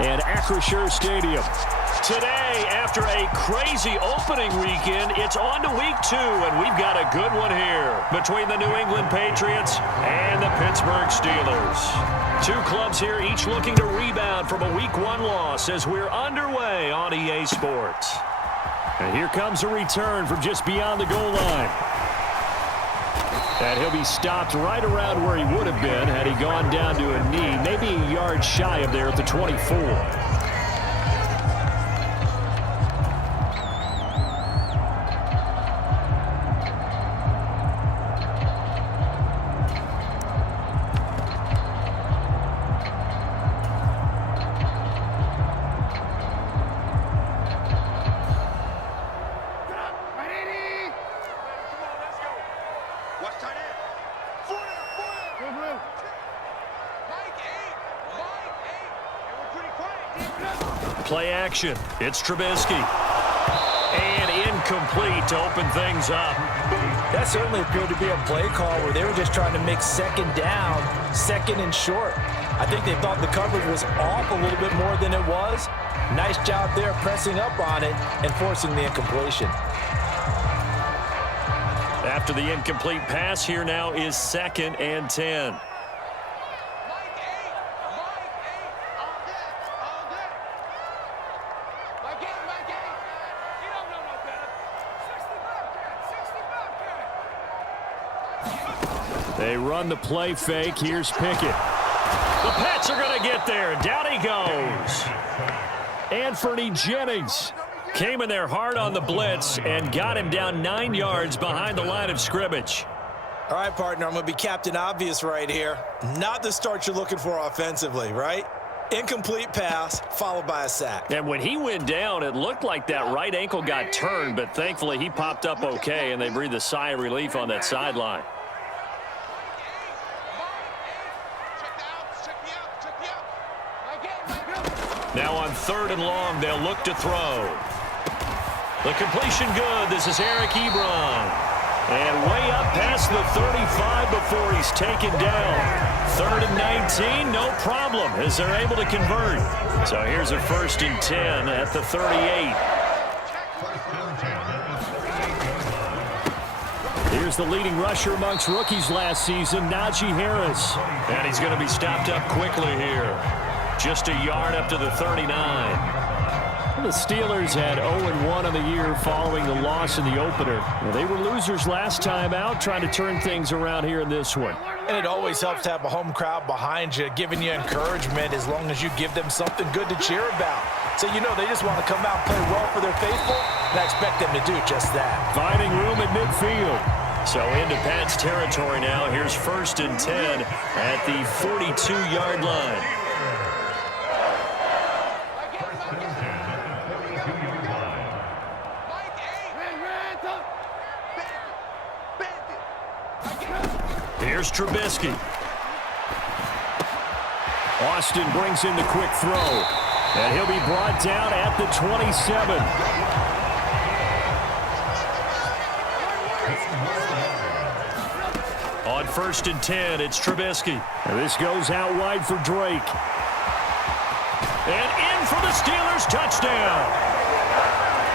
and Acrisure Stadium. Today, after a crazy opening weekend, it's on to week 2, and we've got a good one here between the New England Patriots and the Pittsburgh Steelers. Two clubs here, each looking to rebound from a week 1 loss as we're underway on EA Sports. And here comes a return from just beyond the goal line. And he'll be stopped right around where he would have been had he gone down to a knee, maybe a yard shy of there at the 24. Play action. It's Trubisky. And incomplete to open things up. That certainly appeared to be a play call where they were just trying to make second down, second and short. I think they thought the coverage was off a little bit more than it was. Nice job there pressing up on it and forcing the incompletion. After the incomplete pass, here now is 2nd and 10. They run the play fake. Here's Pickett. The Pats are going to get there. Down he goes. Anthony Jennings came in there hard on the blitz and got him down 9 yards behind the line of scrimmage. All right, partner, I'm going to be Captain Obvious right here. Not the start you're looking for offensively, right? Incomplete pass followed by a sack. And when he went down, it looked like that right ankle got turned, but thankfully he popped up okay, and they breathed a sigh of relief on that sideline. Now on 3rd and long, they'll look to throw. The completion good. This is Eric Ebron. And way up past the 35 before he's taken down. 3rd and 19, no problem as they're able to convert. So here's a 1st and 10 at the 38. Here's the leading rusher amongst rookies last season, Najee Harris. And he's going to be stopped up quickly here. Just a yard up to the 39. The Steelers had 0-1 on the year following the loss in the opener. They were losers last time out, trying to turn things around here in this one. And it always helps to have a home crowd behind you, giving you encouragement as long as you give them something good to cheer about. So you know they just want to come out and play well for their faithful, and I expect them to do just that. Finding room at midfield. So into Pat's territory now. Here's 1st and 10 at the 42-yard line. Here's Trubisky. Austin brings in the quick throw. And he'll be brought down at the 27. On 1st and 10, it's Trubisky. And this goes out wide for Drake. And in for the Steelers touchdown.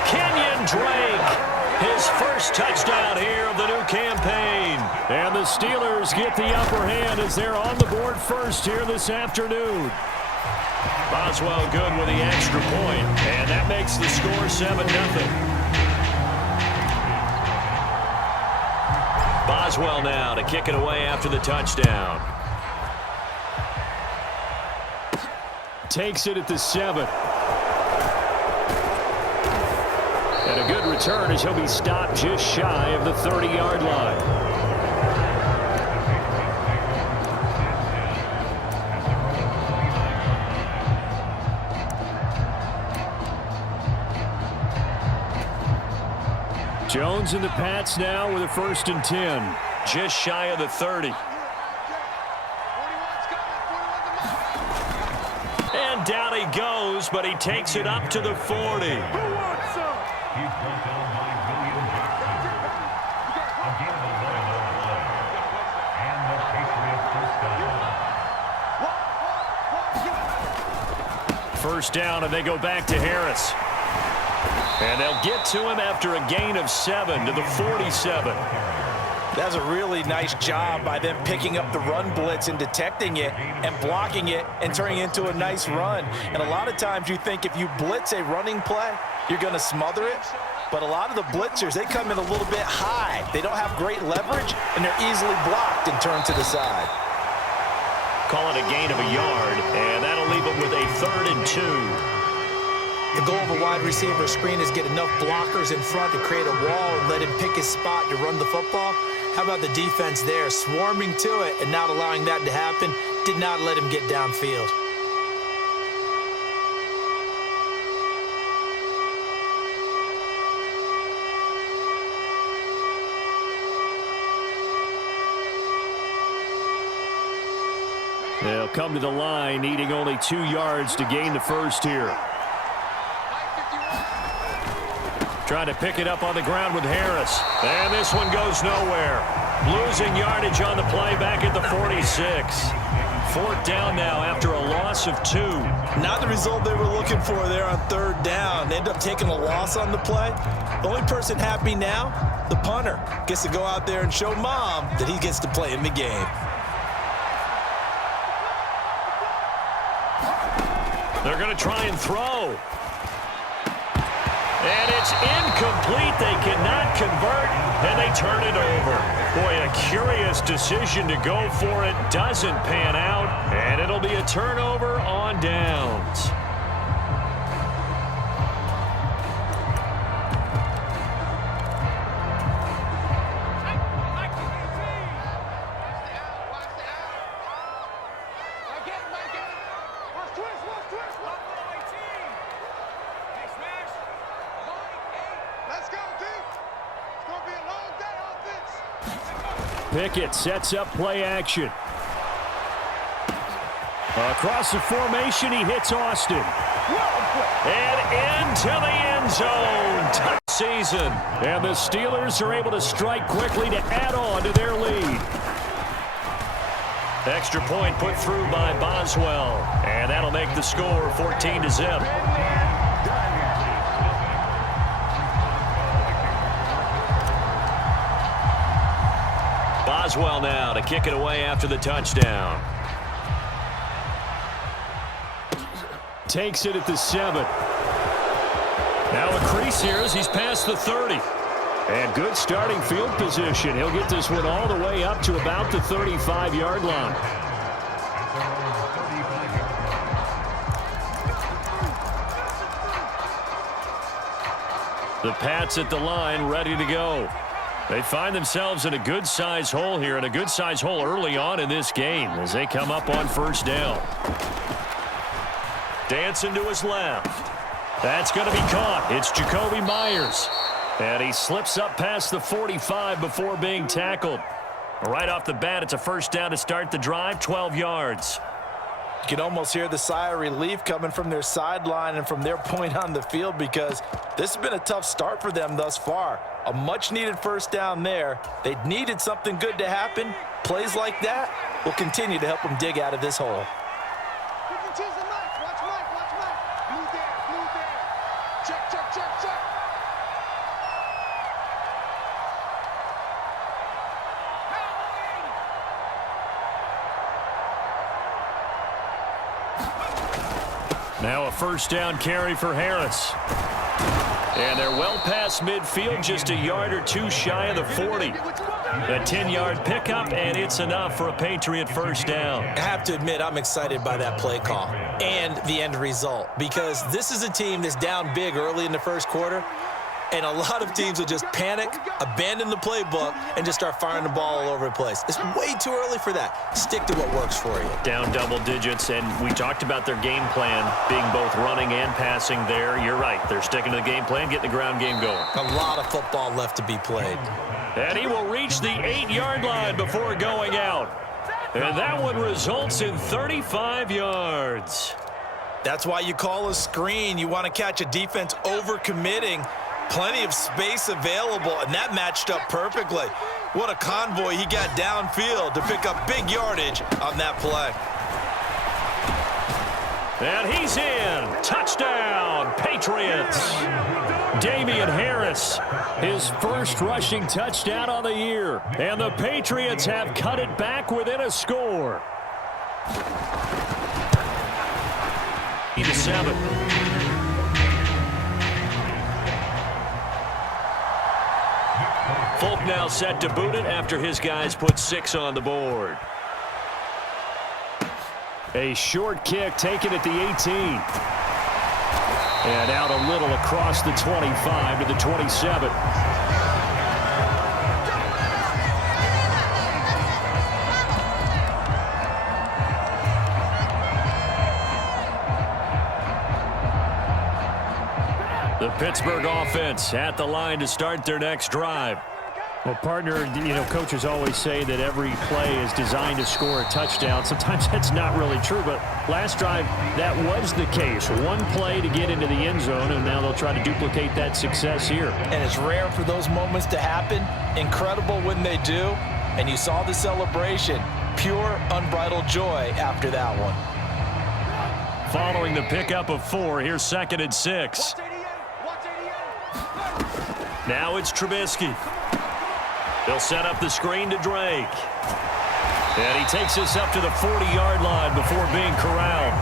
Kenyon Drake. His first touchdown here of the new campaign. And the Steelers get the upper hand as they're on the board first here this afternoon. Boswell good with the extra point. And that makes the score 7-0. Boswell now to kick it away after the touchdown. Takes it at the 7. And a good return as he'll be stopped just shy of the 30-yard line. Jones and the Pats now with a 1st and 10. Just shy of the 30. And down he goes, but he takes it up to the 40. first down, and they go back to Harris. And they'll get to him after a gain of 7 to the 47. That's a really nice job by them picking up the run blitz and detecting it and blocking it and turning it into a nice run. And a lot of times you think if you blitz a running play, you're going to smother it. But a lot of the blitzers, they come in a little bit high. They don't have great leverage, and they're easily blocked and turned to the side. Call it a gain of a yard, and that'll leave them with a 3rd and 2. The goal of a wide receiver screen is get enough blockers in front to create a wall and let him pick his spot to run the football. How about the defense there, swarming to it and not allowing that to happen, did not let him get downfield. They'll come to the line, needing only 2 yards to gain the first here. Trying to pick it up on the ground with Harris. And this one goes nowhere. Losing yardage on the play back at the 46. 4th down now after a loss of 2. Not the result they were looking for there on 3rd down. They end up taking a loss on the play. The only person happy now, the punter, gets to go out there and show Mom that he gets to play in the game. They're going to try and throw. And it's incomplete. They cannot convert, and they turn it over. Boy, a curious decision to go for it. Doesn't pan out, and it'll be a turnover on downs. Pickett sets up play action. Across the formation, he hits Austin. And into the end zone. Season. And the Steelers are able to strike quickly to add on to their lead. Extra point put through by Boswell. And that'll make the score 14-0. Boswell now to kick it away after the touchdown. Takes it at the 7. Now a crease here as he's past the 30. And good starting field position. He'll get this one all the way up to about the 35-yard line. The Pats at the line, ready to go. They find themselves in a good-sized hole here, and a good-sized hole early on in this game as they come up on 1st down. Dancing to his left. That's going to be caught. It's Jacoby Myers. And he slips up past the 45 before being tackled. Right off the bat, it's a 1st down to start the drive, 12 yards. You can almost hear the sigh of relief coming from their sideline and from their point on the field because this has been a tough start for them thus far. A much-needed 1st down there. They needed something good to happen. Plays like that will continue to help them dig out of this hole. Now a 1st down carry for Harris. And they're well past midfield, just a yard or 2 shy of the 40. A 10-yard pickup, and it's enough for a Patriot 1st down. I have to admit, I'm excited by that play call and the end result because this is a team that's down big early in the 1st quarter, and a lot of teams will just panic, abandon the playbook, and just start firing the ball all over the place. It's way too early for that. Stick to what works for you. Down double digits, and we talked about their game plan being both running and passing there. You're right. They're sticking to the game plan, getting the ground game going. A lot of football left to be played. And he will reach the 8-yard line before going out. And that one results in 35 yards. That's why you call a screen. You want to catch a defense over-committing. Plenty of space available, and that matched up perfectly. What a convoy he got downfield to pick up big yardage on that play. And he's in. Touchdown, Patriots. Damian Harris, his first rushing touchdown on the year. And the Patriots have cut it back within a score. 7. Folk now set to boot it after his guys put 6 on the board. A short kick taken at the 18. And out a little across the 25 to the 27. The Pittsburgh offense at the line to start their next drive. Well, partner, coaches always say that every play is designed to score a touchdown. Sometimes that's not really true, but last drive, that was the case. One play to get into the end zone, and now they'll try to duplicate that success here. And it's rare for those moments to happen. Incredible when they do. And you saw the celebration. Pure, unbridled joy after that one. Following the pickup of 4, here's 2nd and 6. Now it's Trubisky. They'll set up the screen to Drake. And he takes us up to the 40-yard line before being corralled.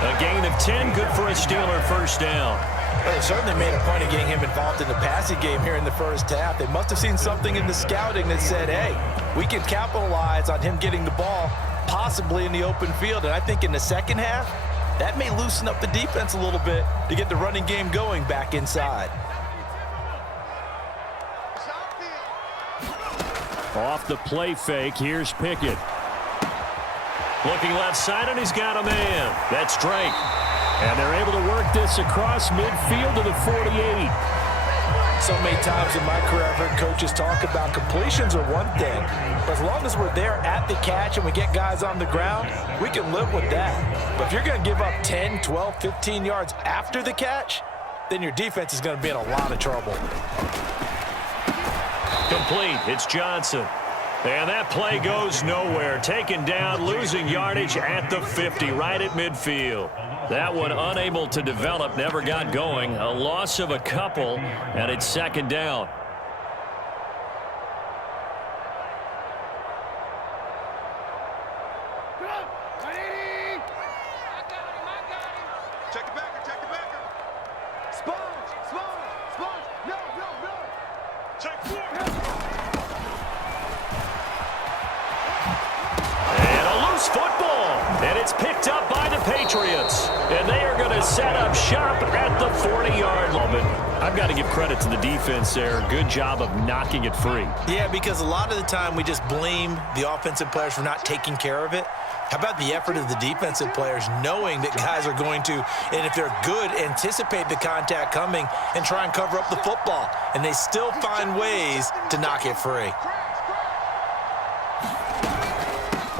A gain of 10, good for a Steeler first down. Well, they certainly made a point of getting him involved in the passing game here in the first half. They must have seen something in the scouting that said, hey, we can capitalize on him getting the ball, possibly in the open field. And I think in the second half, that may loosen up the defense a little bit to get the running game going back inside. Off the play fake, here's Pickett. Looking left side, and he's got a man. That's Drake. And they're able to work this across midfield to the 48. So many times in my career, I've heard coaches talk about completions are one thing. But as long as we're there at the catch and we get guys on the ground, we can live with that. But if you're going to give up 10, 12, 15 yards after the catch, then your defense is going to be in a lot of trouble. Complete. It's Johnson. And that play goes nowhere. Taken down, losing yardage at the 50, right at midfield. That one unable to develop, never got going. A loss of a couple, and it's 2nd down. Check the backer, check the backer. Sponge, sponge, sponge. No. Check 4. And a loose football. And it's picked up by the Patriots. And they are going to set up shop at the 40-yard line. I've got to give credit to the defense there. Good job of knocking it free. Yeah, because a lot of the time we just blame the offensive players for not taking care of it. How about the effort of the defensive players knowing that guys are going to, and if they're good, anticipate the contact coming and try and cover up the football. And they still find ways to knock it free.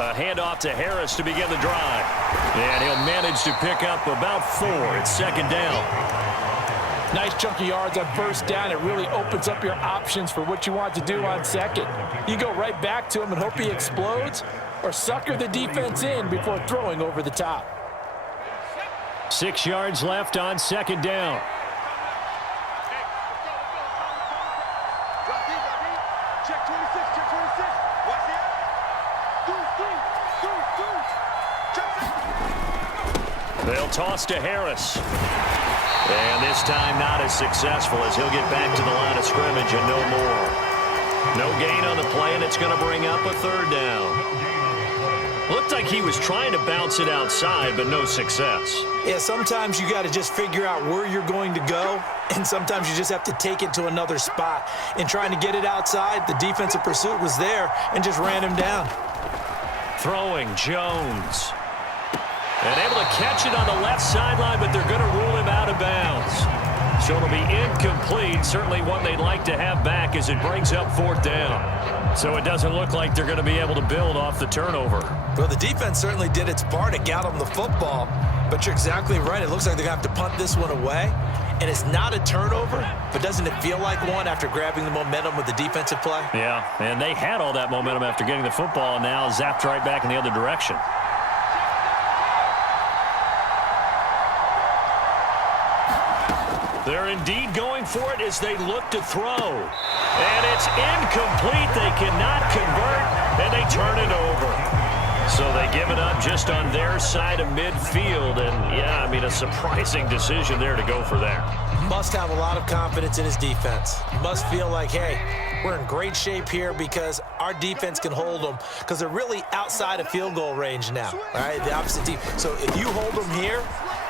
A handoff to Harris to begin the drive. And he'll manage to pick up about 4. It's 2nd down. Nice chunk of yards on first down. It really opens up your options for what you want to do on second. You go right back to him and hope he explodes, or sucker the defense in before throwing over the top. 6 yards left on 2nd down. Check 26, check 26. Watch the out. They'll toss to Harris. And this time not as successful as he'll get back to the line of scrimmage and no more. No gain on the play, and it's going to bring up a 3rd down. Looked like he was trying to bounce it outside, but no success. Yeah, sometimes you got to just figure out where you're going to go, and sometimes you just have to take it to another spot. In trying to get it outside, the defensive pursuit was there and just ran him down. Throwing Jones. And able to catch it on the left sideline, but they're going to rule him out of bounds. So it'll be incomplete. Certainly one they'd like to have back as it brings up 4th down. So it doesn't look like they're going to be able to build off the turnover. Well, the defense certainly did its part. It got them the football. But you're exactly right. It looks like they're going to have to punt this one away. And it's not a turnover, but doesn't it feel like one after grabbing the momentum with the defensive play? Yeah, and they had all that momentum after getting the football and now zapped right back in the other direction. They're indeed going for it as they look to throw. And it's incomplete. They cannot convert, and they turn it over. So they give it up just on their side of midfield. And, yeah, I mean, a surprising decision there to go for that. Must have a lot of confidence in his defense. Must feel like, hey, we're in great shape here because our defense can hold them because they're really outside of field goal range now, right? The opposite team. So if you hold them here,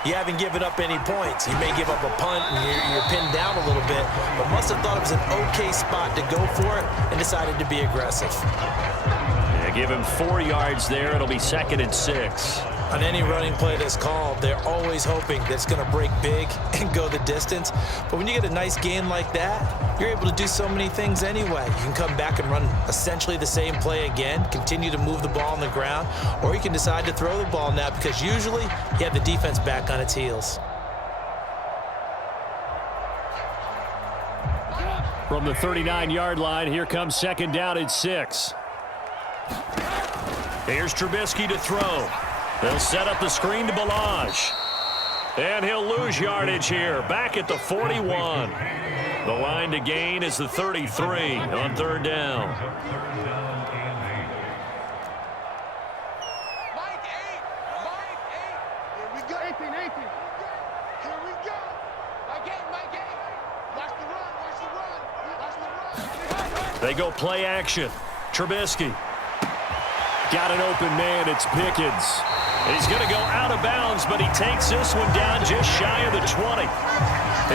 you haven't given up any points. You may give up a punt and you're pinned down a little bit, but must have thought it was an okay spot to go for it and decided to be aggressive. Yeah, give him 4 yards there. It'll be 2nd and 6. On any running play that's called, they're always hoping that it's going to break big and go the distance. But when you get a nice gain like that, you're able to do so many things anyway. You can come back and run essentially the same play again, continue to move the ball on the ground, or you can decide to throw the ball now because usually you have the defense back on its heels. From the 39-yard line, here comes 2nd down and 6. Here's Trubisky to throw. They'll set up the screen to Balaj. And he'll lose yardage here, back at the 41. The line to gain is the 33 on 3rd down. Mike 8. Mike 8. Here we go. 18. Here we go. Mike 8. Watch the run. They go play action. Trubisky. Got an open man. It's Pickens. He's going to go out of bounds, but he takes this one down just shy of the 20.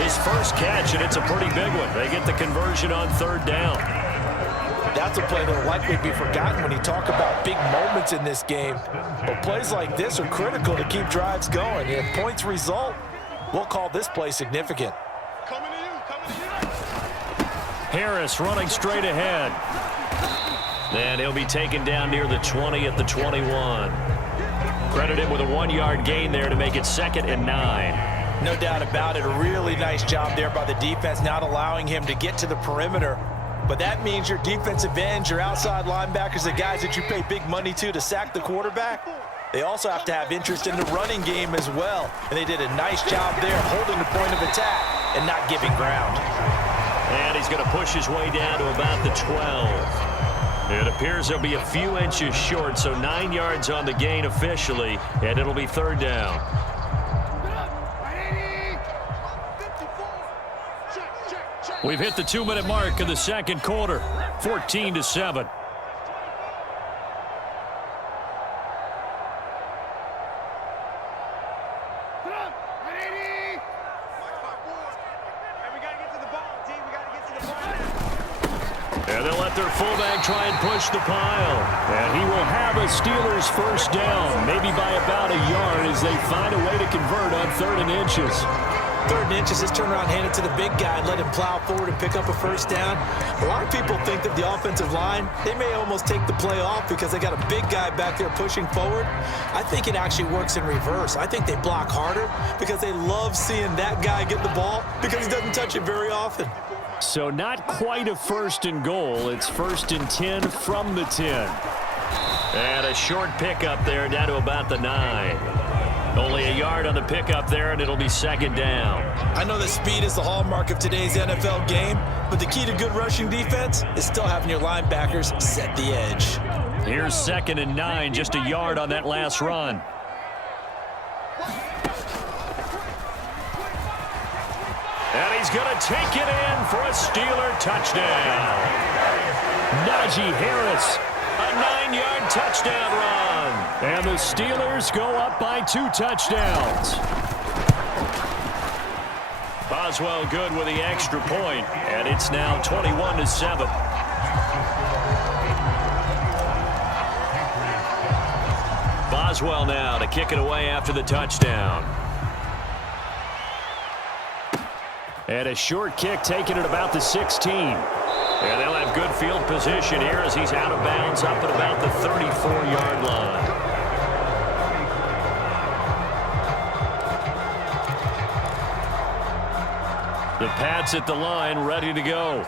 His first catch, and it's a pretty big one. They get the conversion on 3rd down. That's a play that will likely be forgotten when you talk about big moments in this game. But plays like this are critical to keep drives going. If points result, we'll call this play significant. Coming to you. Harris running straight ahead. And he'll be taken down near the 20 at the 21. Credit him with a 1-yard gain there to make it 2nd and 9. No doubt about it. A really nice job there by the defense, not allowing him to get to the perimeter. But that means your defensive ends, your outside linebackers, the guys that you pay big money to sack the quarterback, they also have to have interest in the running game as well. And they did a nice job there holding the point of attack and not giving ground. And he's going to push his way down to about the 12. It appears he'll be a few inches short, so 9 yards on the gain officially, and it'll be 3rd down. We've hit the 2-minute mark of the 2nd quarter, 14-7. And they'll let their fullback try and push the pile. And he will have a Steelers first down, maybe by about a yard as they find a way to convert on 3rd and inches. 3rd and inches, just turn around, hand it to the big guy, and let him plow forward and pick up a first down. A lot of people think that the offensive line, they may almost take the play off because they got a big guy back there pushing forward. I think it actually works in reverse. I think they block harder because they love seeing that guy get the ball because he doesn't touch it very often. So not quite a 1st and goal. It's 1st and 10 from the 10. And a short pickup there down to about the 9. Only a yard on the pickup there, and it'll be 2nd down. I know that speed is the hallmark of today's NFL game, but the key to good rushing defense is still having your linebackers set the edge. Here's 2nd and 9, just a yard on that last run. And he's going to take it in for a Steeler touchdown. Najee Harris, a 9-yard touchdown run. And the Steelers go up by 2 touchdowns. Boswell good with the extra point, and it's now 21-7. Boswell now to kick it away after the touchdown. And a short kick taken at about the 16. And they'll have good field position here as he's out of bounds up at about the 34-yard line. The Pats at the line ready to go.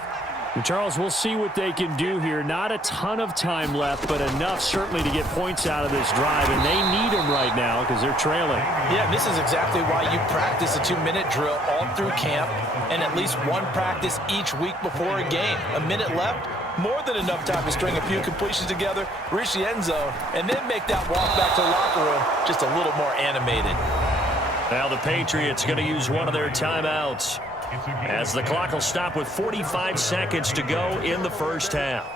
Charles, we'll see what they can do here. Not a ton of time left, but enough certainly to get points out of this drive, and they need them right now because they're trailing. Yeah, this is exactly why you practice a 2-minute drill all through camp and at least one practice each week before a game. A minute left, more than enough time to string a few completions together, reach the end zone, and then make that walk back to the locker room just a little more animated. Now the Patriots going to use one of their timeouts, as the clock will stop with 45 seconds to go in the first half.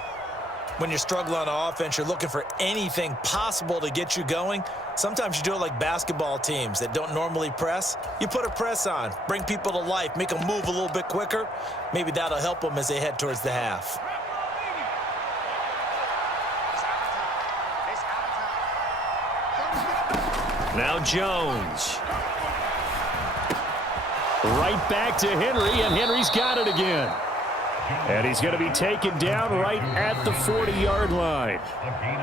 When you're struggling on offense, you're looking for anything possible to get you going. Sometimes you do it like basketball teams that don't normally press. You put a press on, bring people to life, make them move a little bit quicker. Maybe that'll help them as they head towards the half. Now Jones. Right back to Henry, and Henry's got it again. And he's going to be taken down right at the 40-yard line.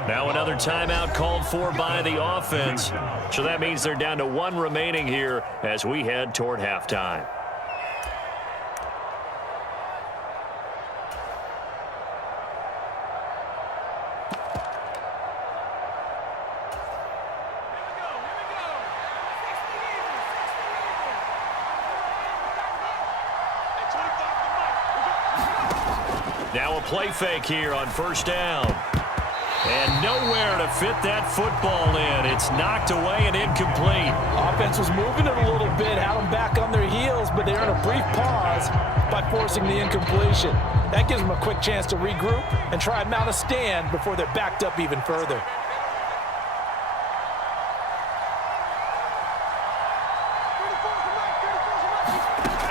Now another timeout called for by the offense. So that means they're down to one remaining here as we head toward halftime. Now a play fake here on first down. And nowhere to fit that football in. It's knocked away and incomplete. Offense was moving it a little bit, had them back on their heels, but they earned a brief pause by forcing the incompletion. That gives them a quick chance to regroup and try and mount a stand before they're backed up even further.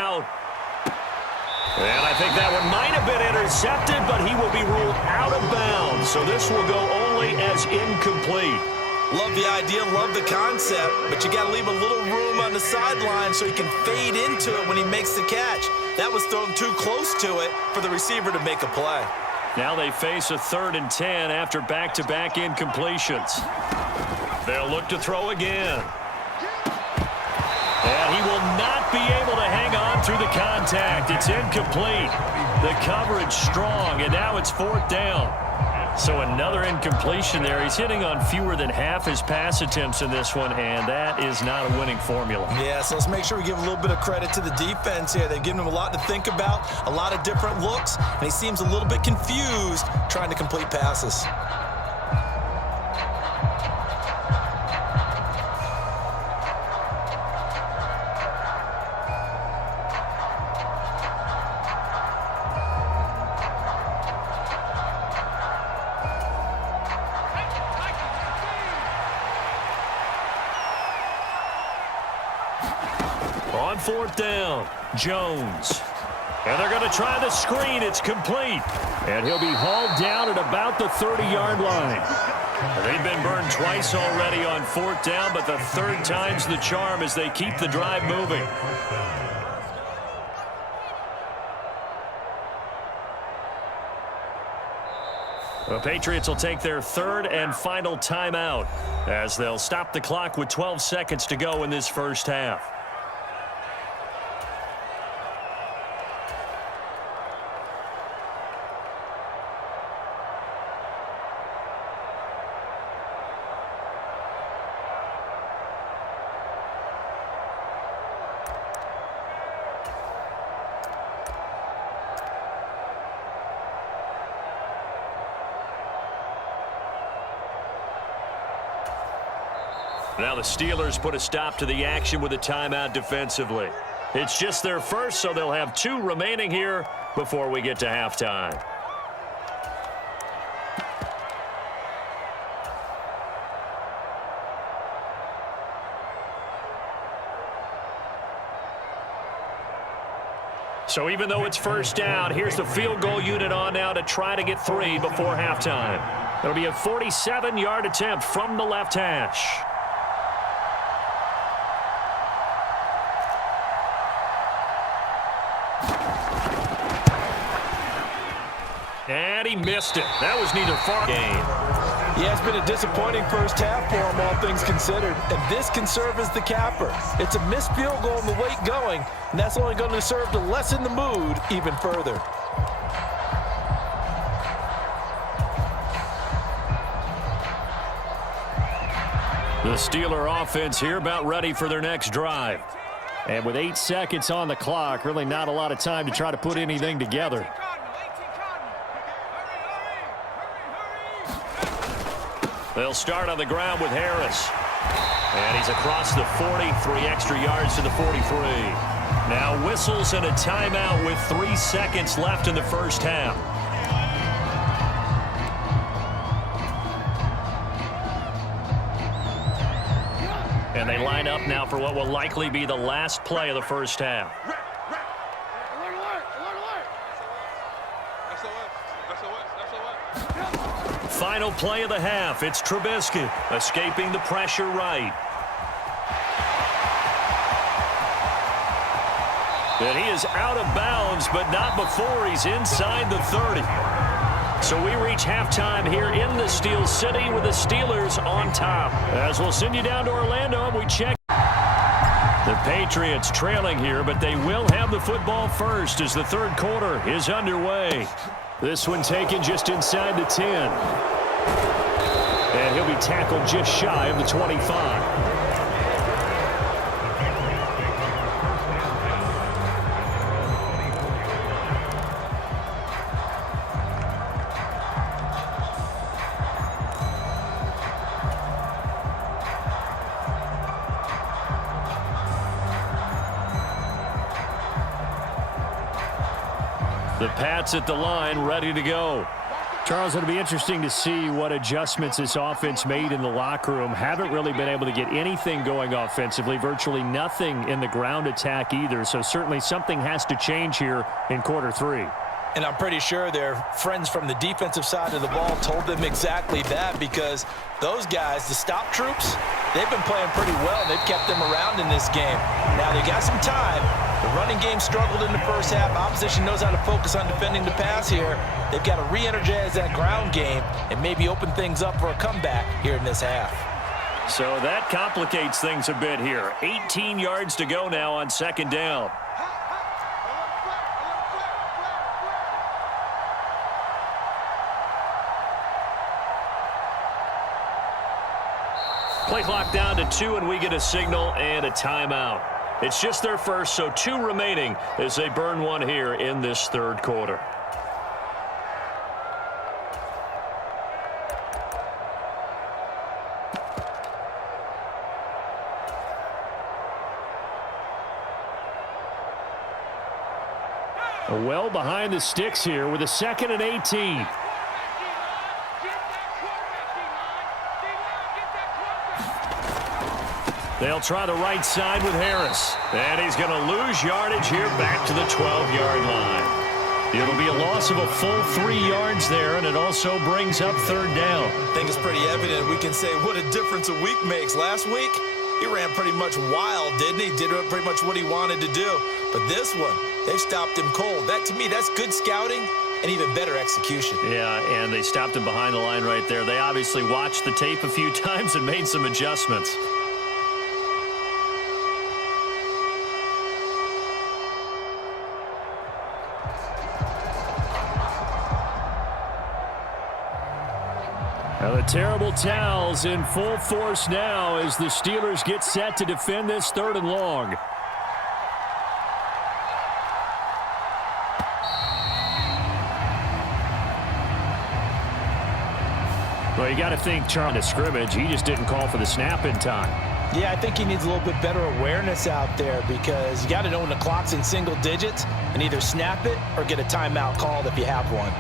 Out. And I think that one might have been intercepted, but he will be ruled out of bounds. So this will go only as incomplete. Love the idea, love the concept, but you got to leave a little room on the sideline so he can fade into it when he makes the catch. That was thrown too close to it for the receiver to make a play. Now they face a 3rd and 10 after back-to-back incompletions. They'll look to throw again. And he will not be able to hang on through the contact. It's incomplete. The coverage strong, and now it's 4th down. So another incompletion there. He's hitting on fewer than half his pass attempts in this one, and that is not a winning formula. Yeah, so let's make sure we give a little bit of credit to the defense here. They've given him a lot to think about, a lot of different looks, and he seems a little bit confused trying to complete passes. On 4th down, Jones. And they're going to try the screen. It's complete. And he'll be hauled down at about the 30-yard line. They've been burned twice already on 4th down, but the 3rd time's the charm as they keep the drive moving. The Patriots will take their 3rd and final timeout as they'll stop the clock with 12 seconds to go in this first half. Now the Steelers put a stop to the action with a timeout defensively. It's just their first, so they'll have 2 remaining here before we get to halftime. So even though it's first down, here's the field goal unit on now to try to get 3 before halftime. It'll be a 47-yard attempt from the left hash. And he missed it. That was neither far game. Yeah, it's been a disappointing first half for him, all things considered. And this can serve as the capper. It's a missed field goal in the late going, and that's only going to serve to lessen the mood even further. Steeler offense here about ready for their next drive. And with 8 seconds on the clock, really not a lot of time to try to put anything together. They'll start on the ground with Harris. And he's across the 40, 3 extra yards to the 43. Now whistles and a timeout with 3 seconds left in the first half. And they line up now for what will likely be the last play of the first half. Final play of the half. It's Trubisky escaping the pressure right. And he is out of bounds, but not before he's inside the 30. So we reach halftime here in the Steel City with the Steelers on top. As we'll send you down to Orlando, we check. The Patriots trailing here, but they will have the football first as the third quarter is underway. This one taken just inside the 10. And he'll be tackled just shy of the 25. The Pats at the line, ready to go. Charles, it'll be interesting to see what adjustments this offense made in the locker room. Haven't really been able to get anything going offensively, virtually nothing in the ground attack either. So certainly something has to change here in quarter 3. And I'm pretty sure their friends from the defensive side of the ball told them exactly that, because those guys, the stop troops, they've been playing pretty well. They've kept them around in this game. Now they got some time. The running game struggled in the first half. Opposition knows how to focus on defending the pass here. They've got to re-energize that ground game and maybe open things up for a comeback here in this half. So that complicates things a bit here. 18 yards to go now on second down. Play clock down to 2, and we get a signal and a timeout. It's just their first, so 2 remaining as they burn one here in this third quarter. Well behind the sticks here with a 2nd and 18. They'll try the right side with Harris. And he's going to lose yardage here back to the 12-yard line. It'll be a loss of a full 3 yards there, and it also brings up third down. I think it's pretty evident. We can say what a difference a week makes. Last week, he ran pretty much wild, didn't he? Did pretty much what he wanted to do. But this one, they've stopped him cold. That, to me, that's good scouting and even better execution. Yeah, and they stopped him behind the line right there. They obviously watched the tape a few times and made some adjustments. Now the terrible towels in full force now as the Steelers get set to defend this 3rd and long. Well, you got to think, Charles, the scrimmage, he just didn't call for the snap in time. Yeah, I think he needs a little bit better awareness out there, because you got to know when the clock's in single digits and either snap it or get a timeout called if you have one.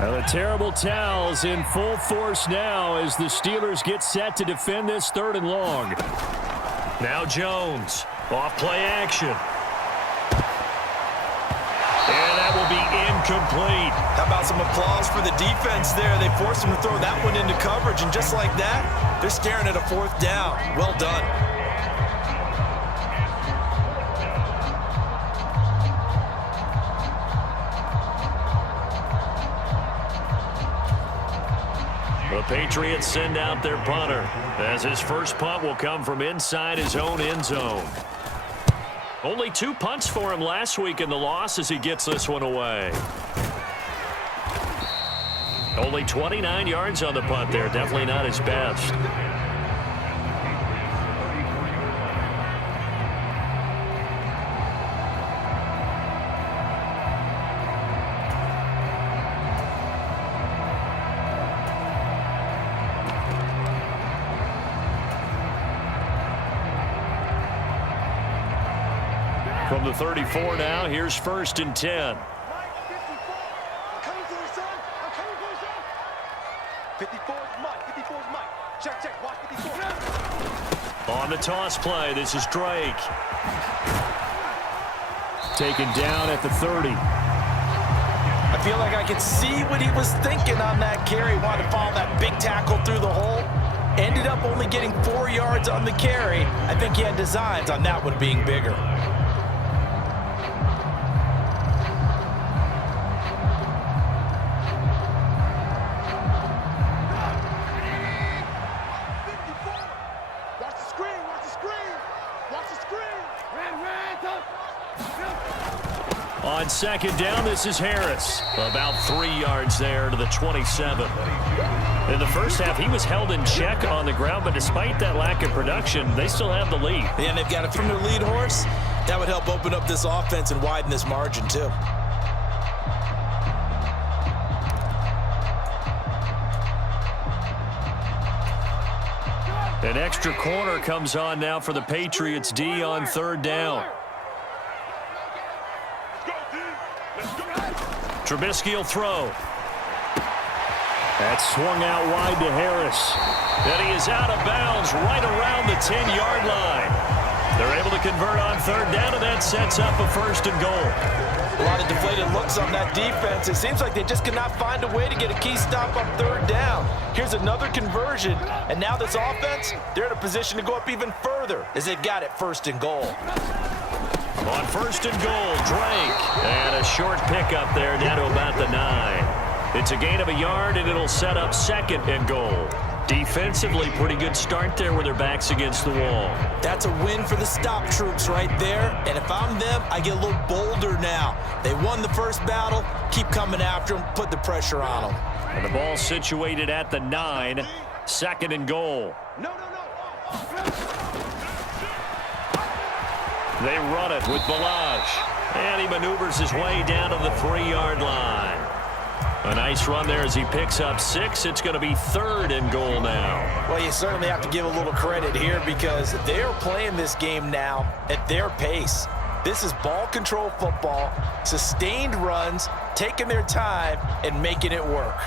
Well, the terrible towels in full force now as the Steelers get set to defend this 3rd and long. Now Jones, off play action. And that will be complete. How about some applause for the defense there? They forced him to throw that one into coverage, and just like that, they're staring at a 4th down. Well done. The Patriots send out their punter, as his first punt will come from inside his own end zone. Only 2 punts for him last week in the loss as he gets this one away. Only 29 yards on the punt there. Definitely not his best. From the 34 now, here's 1st and 10. I'm coming for you, son. I'm coming for you, son. 54 is Mike. 54 is Mike. Check. Watch 54. On the toss play, this is Drake. Taken down at the 30. I feel like I could see what he was thinking on that carry. Wanted to follow that big tackle through the hole. Ended up only getting 4 yards on the carry. I think he had designs on that one being bigger. On 2nd down, this is Harris. About 3 yards there to the 27. In the first half, he was held in check on the ground, but despite that lack of production, they still have the lead. And they've got it from their lead horse. That would help open up this offense and widen this margin, too. An extra corner comes on now for the Patriots D on 3rd down. Trubisky will throw. That's swung out wide to Harris. And he is out of bounds right around the 10-yard line. They're able to convert on 3rd down, and that sets up a 1st and goal. A lot of deflated looks on that defense. It seems like they just cannot find a way to get a key stop on 3rd down. Here's another conversion, and now this offense, they're in a position to go up even further as they've got it 1st and goal. On 1st and goal, Drake. And a short pickup there down to about the 9. It's a gain of a yard, and it'll set up 2nd and goal. Defensively, pretty good start there with their backs against the wall. That's a win for the stop troops right there. And if I'm them, I get a little bolder now. They won the first battle. Keep coming after them. Put the pressure on them. And the ball situated at the 9. 2nd and goal. No. They run it with Balaj. And he maneuvers his way down to the 3-yard line. A nice run there as he picks up 6. It's going to be 3rd and goal now. Well, you certainly have to give a little credit here because they are playing this game now at their pace. This is ball control football, sustained runs, taking their time, and making it work.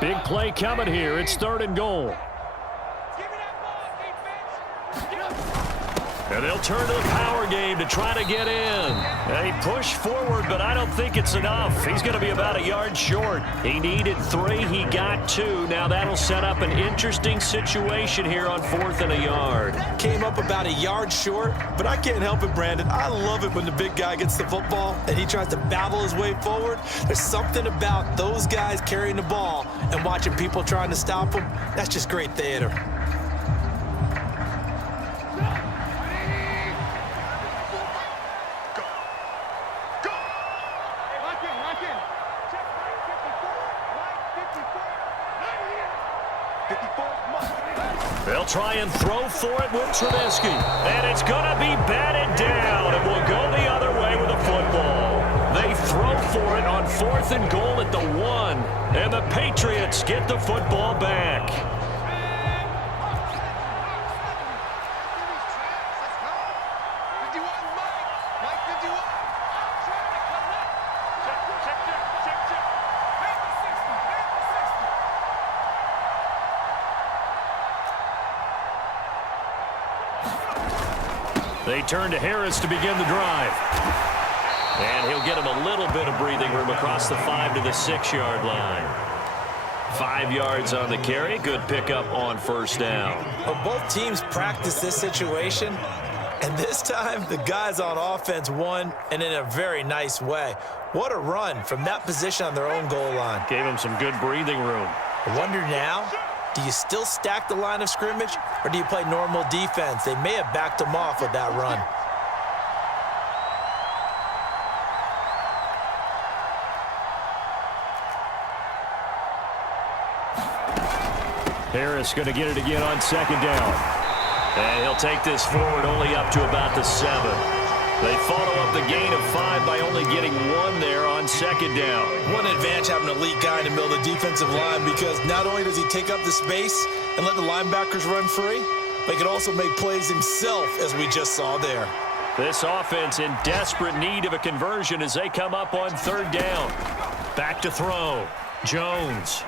Big play coming here. It's 3rd and goal. And they'll turn to the power game to try to get in. They push forward, but I don't think it's enough. He's going to be about a yard short. He needed 3. He got 2. Now that'll set up an interesting situation here on 4th and a yard. Came up about a yard short, but I can't help it, Brandon. I love it when the big guy gets the football and he tries to battle his way forward. There's something about those guys carrying the ball and watching people trying to stop them. That's just great theater. They'll try and throw for it with Trubisky. And it's going to be batted down, and we'll go the other way with the football. They throw for it on 4th and goal at the 1, and the Patriots get the football back. They turn to Harris to begin the drive. And he'll get him a little bit of breathing room across the 5 to the 6-yard line. 5 yards on the carry. Good pickup on first down. Well, both teams practice this situation, and this time the guys on offense won, and in a very nice way. What a run from that position on their own goal line. Gave him some good breathing room. I wonder now, do you still stack the line of scrimmage, or do you play normal defense? They may have backed him off with that run. Harris going to get it again on second down. And he'll take this forward only up to about the 7. They follow up the gain of 5 by only getting 1 there on second down. One advantage having an elite guy in the middle of the defensive line, because not only does he take up the space and let the linebackers run free, but he can also make plays himself, as we just saw there. This offense in desperate need of a conversion as they come up on third down. Back to throw. Jones.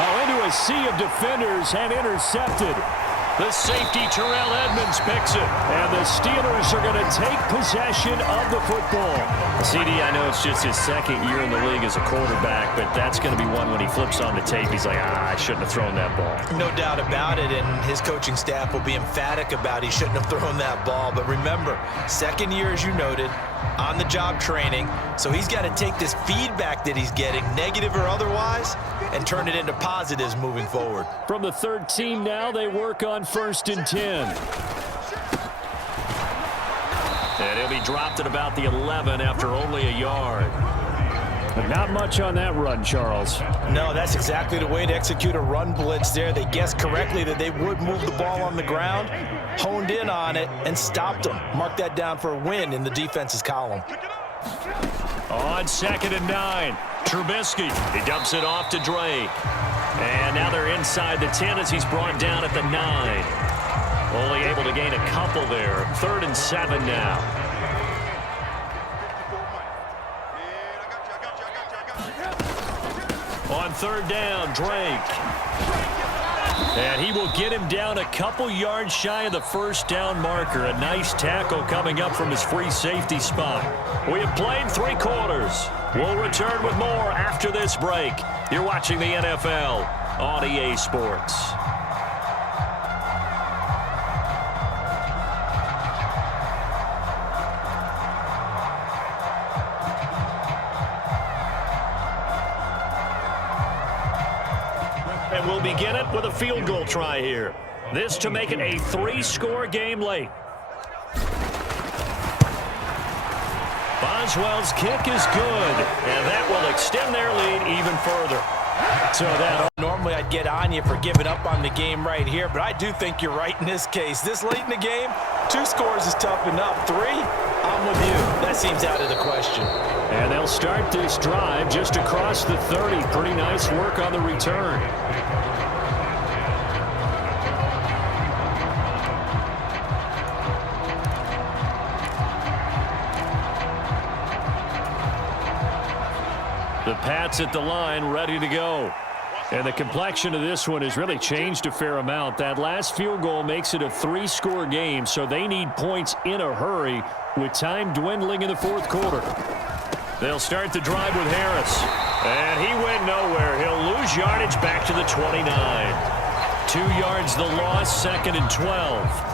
Oh, into a sea of defenders and intercepted. The safety, Terrell Edmonds, picks it. And the Steelers are going to take possession of the football. CD, I know it's just his second year in the league as a quarterback, but that's going to be one when he flips on the tape, he's like, I shouldn't have thrown that ball. No doubt about it, and his coaching staff will be emphatic about he shouldn't have thrown that ball. But remember, second year, as you noted, on-the-job training, so he's got to take this feedback that he's getting, negative or otherwise, and turn it into positives moving forward. From the 13 now, they work on 1st and 10. And he'll be dropped at about the 11 after only a yard. But not much on that run, Charles. No, that's exactly the way to execute a run blitz there. They guessed correctly that they would move the ball on the ground, honed in on it, and stopped them. Mark that down for a win in the defense's column. On 2nd and 9, Trubisky. He dumps it off to Drake. And now they're inside the 10 as he's brought down at the 9. Only able to gain a couple there. 3rd and 7 now. On 3rd down, Drake. And he will get him down a couple yards shy of the first down marker. A nice tackle coming up from his free safety spot. We have played 3 quarters. We'll return with more after this break. You're watching the NFL on EA Sports. And we'll begin it with a field goal try here. This to make it a 3-score game late. Boswell's kick is good, and that will extend their lead even further. So that normally I'd get on you for giving up on the game right here, but I do think you're right in this case. This late in the game, 2 scores is tough enough. 3, I'm with you. That seems out of the question. And they'll start this drive just across the 30. Pretty nice work on the return. The Pats at the line, ready to go. And the complexion of this one has really changed a fair amount. That last field goal makes it a 3-score game, so they need points in a hurry with time dwindling in the 4th quarter. They'll start the drive with Harris. And he went nowhere. He'll lose yardage back to the 29. 2 yards the loss, 2nd and 12.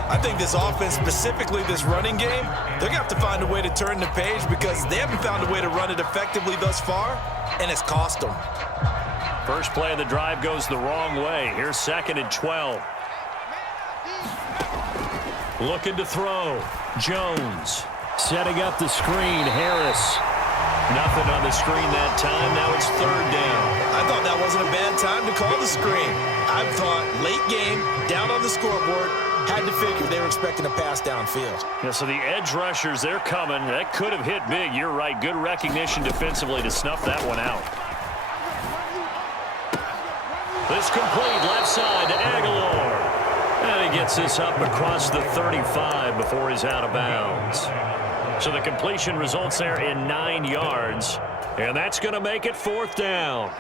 I think this offense, specifically this running game, they're going to have to find a way to turn the page because they haven't found a way to run it effectively thus far, and it's cost them. First play of the drive goes the wrong way. Here's 2nd and 12. Looking to throw. Jones. Setting up the screen, Harris. Nothing on the screen that time. Now it's 3rd down. I thought that wasn't a bad time to call the screen. I thought late game, down on the scoreboard, had to figure they were expecting a pass downfield. Yeah, so the edge rushers, they're coming. That could have hit big. You're right. Good recognition defensively to snuff that one out. This complete left side to Aguilar. And he gets this up across the 35 before he's out of bounds. So the completion results there in 9 yards. And that's going to make it 4th down.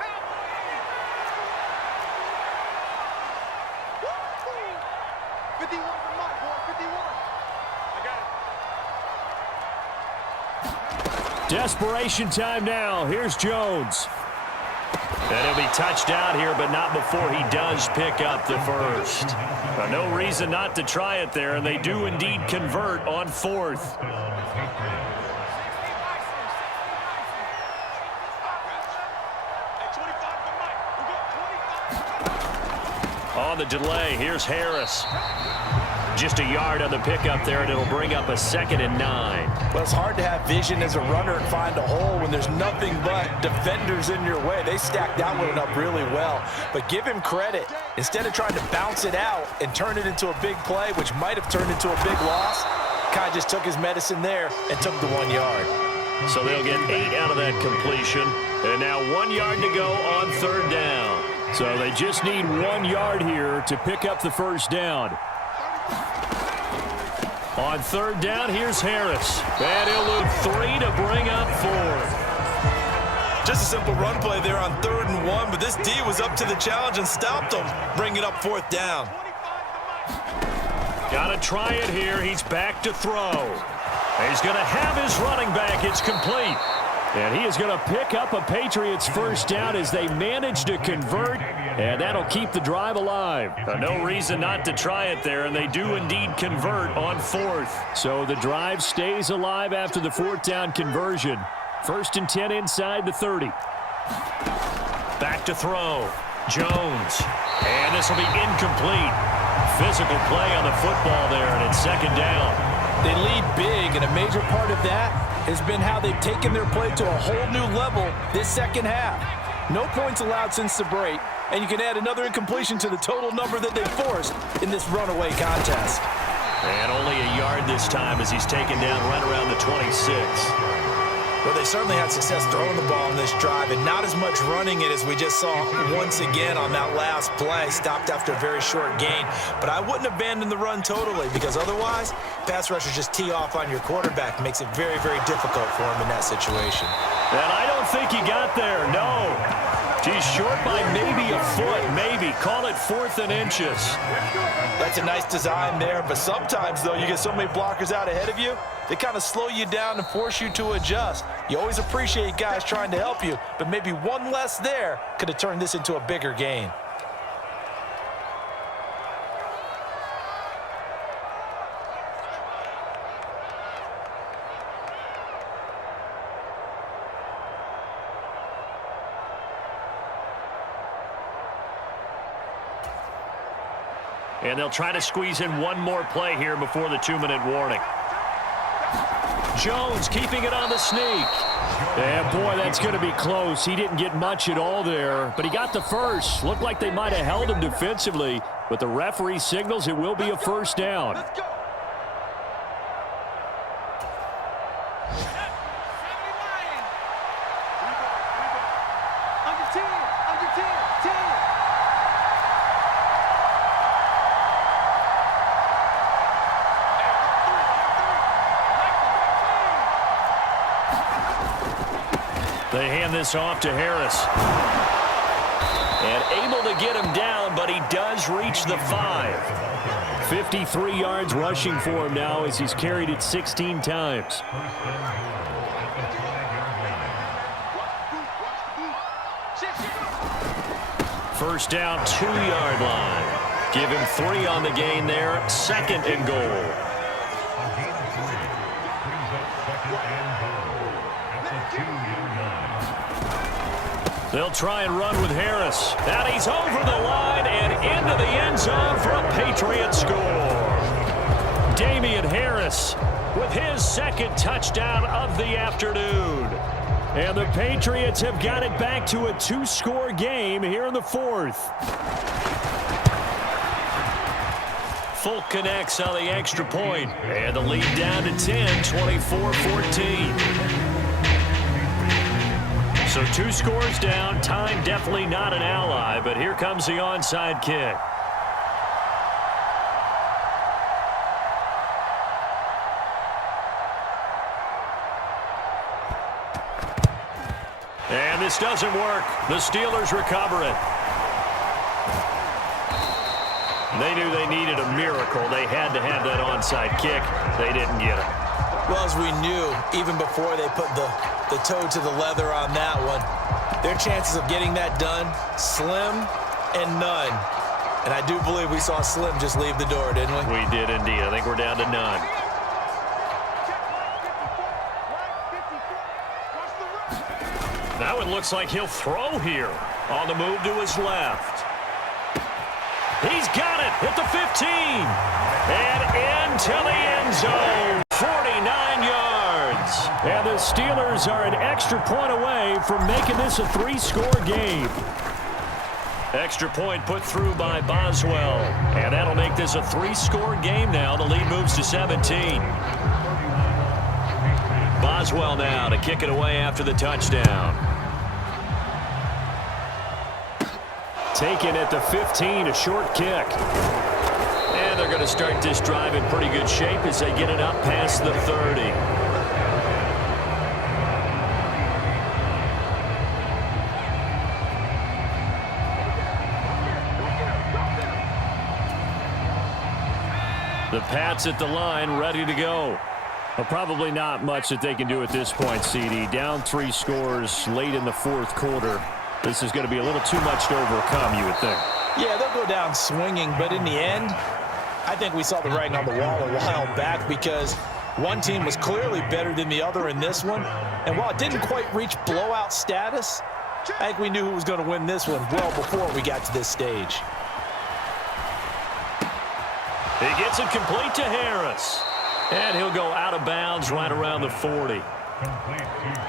Desperation time now. Here's Jones. And he'll be touched out here, but not before he does pick up the first. Now, no reason not to try it there, and they do indeed convert on fourth. On the delay, here's Harris. Just a yard on the pickup there, and it'll bring up a 2nd and 9. Well, it's hard to have vision as a runner and find a hole when there's nothing but defenders in your way. They stacked that one up really well. But give him credit. Instead of trying to bounce it out and turn it into a big play, which might have turned into a big loss, kind of just took his medicine there and took the 1 yard. So they'll get 8 out of that completion. And now 1 yard to go on 3rd down. So they just need 1 yard here to pick up the first down. On 3rd down, here's Harris. And he'll loop 3 to bring up 4. Just a simple run play there on 3rd and 1, but this D was up to the challenge and stopped him, bringing up 4th down. Got to try it here. He's back to throw. He's going to have his running back. It's complete. And he is going to pick up a Patriots first down as they manage to convert, and that'll keep the drive alive. No reason not to try it there, and they do indeed convert on 4th. So the drive stays alive after the 4th down conversion. 1st and 10 inside the 30. Back to throw. Jones. And this will be incomplete. Physical play on the football there, and it's 2nd down. They lead big, and a major part of that has been how they've taken their play to a whole new level this 2nd half. No points allowed since the break, and you can add another incompletion to the total number that they forced in this runaway contest. And only a yard this time as he's taken down right around the 26. Well, they certainly had success throwing the ball in this drive, and not as much running it as we just saw once again on that last play. Stopped after a very short gain. But I wouldn't abandon the run totally, because otherwise, pass rushers just tee off on your quarterback. Makes it very, very difficult for him in that situation. And I don't think he got there, no. He's short by maybe a foot, maybe. Call it 4th and inches. That's a nice design there, but sometimes, though, you get so many blockers out ahead of you, they kind of slow you down and force you to adjust. You always appreciate guys trying to help you, but maybe one less there could have turned this into a bigger gain. And they'll try to squeeze in one more play here before the 2-minute warning. Jones keeping it on the sneak. And boy, that's going to be close. He didn't get much at all there, but he got the first. Looked like they might have held him defensively, but the referee signals it will be a first down. Let's go. Under 10, under 10, 10. They hand this off to Harris. And able to get him down, but he does reach the 5. 53 yards rushing for him now as he's carried it 16 times. First down, 2-yard line. Give him 3 on the gain there. 2nd and goal. They'll try and run with Harris. And he's over the line and into the end zone for a Patriots score. Damian Harris with his 2nd touchdown of the afternoon. And the Patriots have got it back to a 2-score game here in the 4th. Folk connects on the extra point. And the lead down to 10, 24-14. So 2 scores down. Time definitely not an ally, but here comes the onside kick. And this doesn't work. The Steelers recover it. They knew they needed a miracle. They had to have that onside kick. They didn't get it. Well, as we knew, even before they put the the toe to the leather on that one. Their chances of getting that done, slim and none. And I do believe we saw Slim just leave the door, didn't we? We did indeed. I think we're down to none. Now it looks like he'll throw here. On the move to his left. He's got it at the 15. And into the end zone. 49 yards. And the Steelers are an extra point away from making this a 3-score game. Extra point put through by Boswell. And that'll make this a 3-score game now. The lead moves to 17. Boswell now to kick it away after the touchdown. Taken at the 15, a short kick. And they're going to start this drive in pretty good shape as they get it up past the 30. The Pats at the line, ready to go. Well, probably not much that they can do at this point, CD. Down 3 scores late in the fourth quarter. This is going to be a little too much to overcome, you would think. Yeah, they'll go down swinging, but in the end, I think we saw the writing on the wall a while back because one team was clearly better than the other in this one. And while it didn't quite reach blowout status, I think we knew who was going to win this one well before we got to this stage. He gets it complete to Harris. And he'll go out of bounds right around the 40.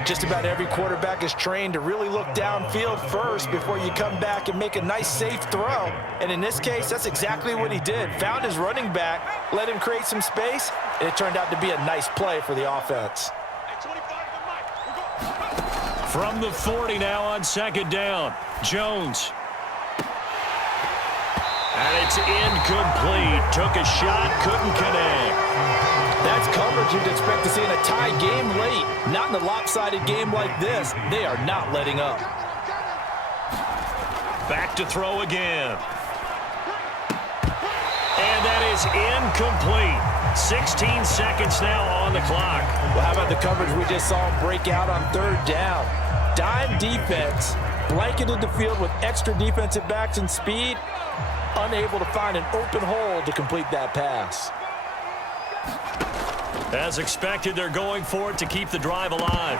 Just about every quarterback is trained to really look downfield first before you come back and make a nice, safe throw. And in this case, that's exactly what he did. Found his running back, let him create some space, and it turned out to be a nice play for the offense. From the 40 now on second down. Jones. And it's incomplete. Took a shot, couldn't connect. That's coverage you'd expect to see in a tie game late. Not in a lopsided game like this. They are not letting up. Back to throw again. And that is incomplete. 16 seconds now on the clock. Well, how about the coverage we just saw him break out on third down? Dime defense, blanketed the field with extra defensive backs and speed, unable to find an open hole to complete that pass. As expected, they're going for it to keep the drive alive.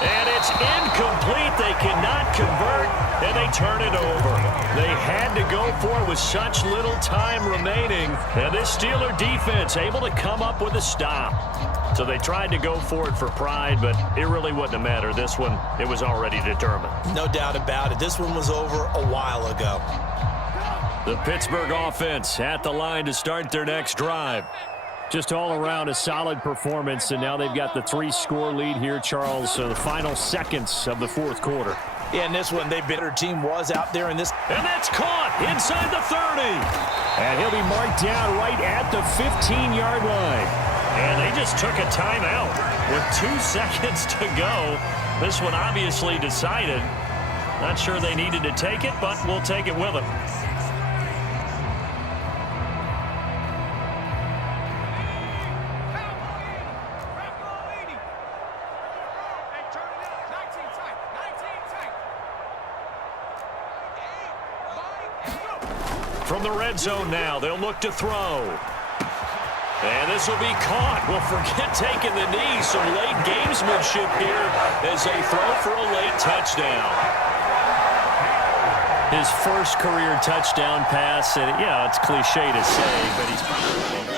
And it's incomplete. They cannot convert, and they turn it over. They had to go for it with such little time remaining. And this Steeler defense able to come up with a stop. So they tried to go for it for pride, but it really wouldn't have mattered. This one, it was already determined. No doubt about it. This one was over a while ago. The Pittsburgh offense at the line to start their next drive. Just all around a solid performance, and now they've got the 3-score lead here, Charles. So the final seconds of the fourth quarter. Yeah, and this one, their team was out there in this. And that's caught inside the 30. And he'll be marked down right at the 15-yard line. And they just took a timeout with 2 seconds to go. This one obviously decided. Not sure they needed to take it, but we'll take it with them. From the red zone now, they'll look to throw. And this will be caught. Well, forget taking the knee. Some late gamesmanship here as they throw for a late touchdown. His first career touchdown pass, and, yeah, it's cliche to say, but he's